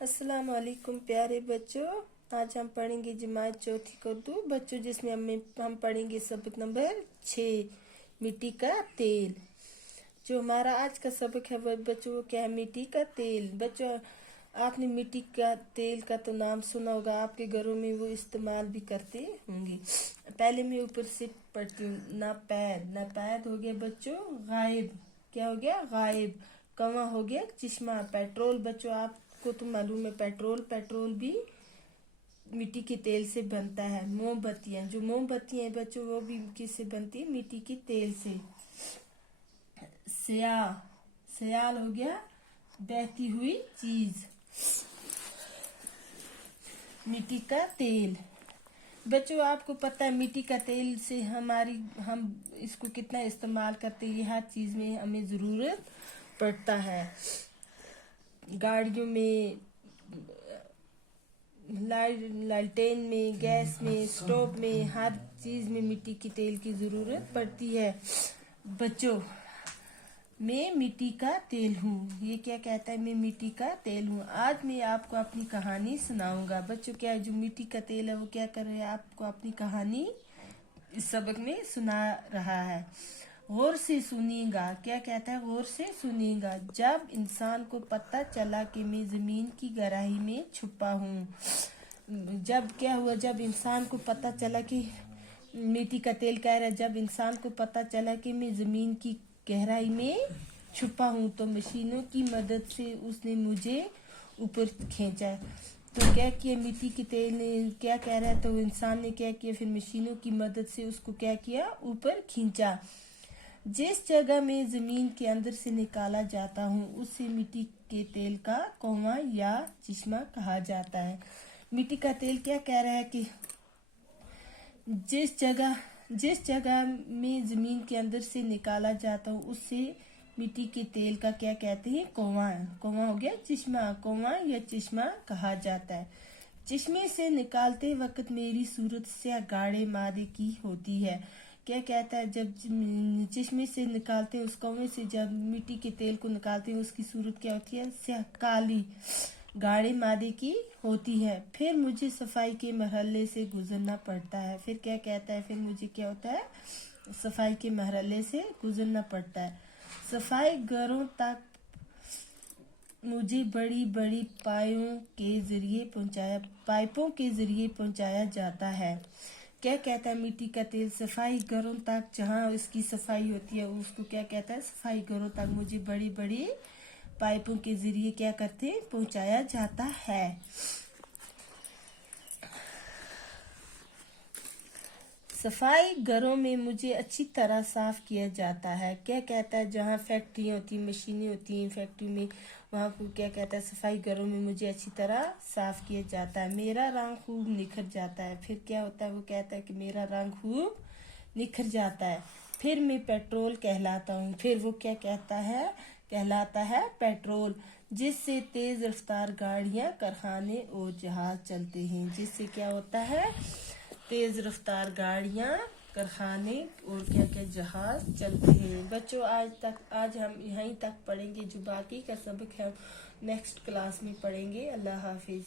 अस्सलाम वालेकुम प्यारे बच्चों। आज हम पढ़ेंगे जमात चौथी का उर्दू बच्चों, जिसमें हम पढ़ेंगे सबक नंबर 6 मिट्टी का तेल। जो हमारा आज का सबक है वह बच्चों वो क्या है, मिट्टी का तेल। बच्चों आपने मिट्टी का तेल का तो नाम सुना होगा, आपके घरों में वो इस्तेमाल भी करते होंगे। पहले मैं ऊपर से पढ़ती हूँ। नापैद हो गया बच्चों गायब। क्या हो गया? गायब। कवा हो गया चश्मा। पेट्रोल बच्चों आपको तो मालूम है, पेट्रोल भी मिट्टी के तेल से बनता है। मोमबत्तियां, जो मोमबत्तियां हैं बच्चों वो भी किससे बनती है? मिट्टी के तेल से। सयाल हो गया बहती हुई चीज। मिट्टी का तेल बच्चों आपको पता है मिट्टी का तेल से हम इसको कितना इस्तेमाल करते हैं। हर चीज में हमें जरूरत पड़ता है। गाड़ियों में, लालटेन में, गैस में, स्टोव में, हर चीज में मिट्टी के तेल की जरूरत पड़ती है। बच्चों मैं मिट्टी का तेल हूँ। ये क्या कहता है? मैं मिट्टी का तेल हूँ। आज मैं आपको अपनी कहानी सुनाऊंगा। बच्चों क्या है, जो मिट्टी का तेल है वो क्या कर रहे हैं? आपको अपनी कहानी इस सबक में सुना रहा है। गौर से सुनिएगा। क्या कहता है? गौर से सुनिएगा। जब इंसान को पता चला कि मैं जमीन की गहराई में छुपा हूँ। जब क्या हुआ? जब इंसान को पता चला कि मिट्टी का तेल कह रहा है, जब इंसान को पता चला कि मैं जमीन की गहराई में छुपा हूँ तो मशीनों की मदद से उसने मुझे ऊपर खींचा। तो क्या किया? मिट्टी के तेल ने क्या कह रहा है, तो इंसान ने क्या किया? फिर मशीनों की मदद से उसको क्या किया? ऊपर खींचा। जिस जगह में जमीन के अंदर से निकाला जाता हूँ उसे मिट्टी के तेल का कुआं या चश्मा कहा जाता है। मिट्टी का तेल क्या कह रहा है कि जिस जगह में जमीन के अंदर से निकाला जाता हूँ उससे मिट्टी के तेल का क्या कहते हैं? कुआं हो गया चश्मा। कुआं या चश्मा कहा जाता है। चश्मे से निकालते वक्त मेरी सूरत स्याह गाढ़े मादे की होती है। क्या कहता है? जब चश्मे से निकालते हैं, उस कुएं से जब मिट्टी के तेल को निकालते हैं उसकी सूरत क्या होती है? स्याह काली गाढ़े मादे की होती है। फिर मुझे सफाई के मरहले से गुजरना पड़ता है। फिर क्या कहता है? फिर मुझे क्या होता है? सफाई के मरहले से गुजरना पड़ता है। सफाई घरों तक मुझे बड़ी बड़ी पाइपों के जरिए पहुंचाया जाता है। क्या कहता है? मिट्टी का तेल सफाई घरों तक, जहाँ उसकी सफाई होती है उसको क्या कहता है? सफाई घरों तक मुझे बड़ी बड़ी पाइपों के जरिए क्या करते हैं? पहुंचाया जाता है। सफाई घरों में मुझे अच्छी तरह साफ किया जाता है। क्या कहता है? जहाँ फैक्ट्रियाँ होती, मशीनें होती हैं फैक्ट्री में, वहाँ को क्या कहता है? सफाई घरों में मुझे अच्छी तरह साफ किया जाता है। मेरा रंग खूब निखर जाता है। फिर क्या होता है? वो कहता है कि मेरा रंग खूब निखर जाता है। फिर मैं पेट्रोल कहलाता हूँ। फिर वो क्या कहता है? कहलाता है पेट्रोल, जिससे तेज रफ्तार गाड़ियां, कारखाने और जहाज चलते हैं। जिससे क्या होता है? तेज रफ्तार गाड़ियां, कारखाने और क्या क्या जहाज चलते हैं। बच्चों आज हम यहीं तक पढ़ेंगे। जो बाकी का सबक है नेक्स्ट क्लास में पढ़ेंगे। अल्लाह हाफिज।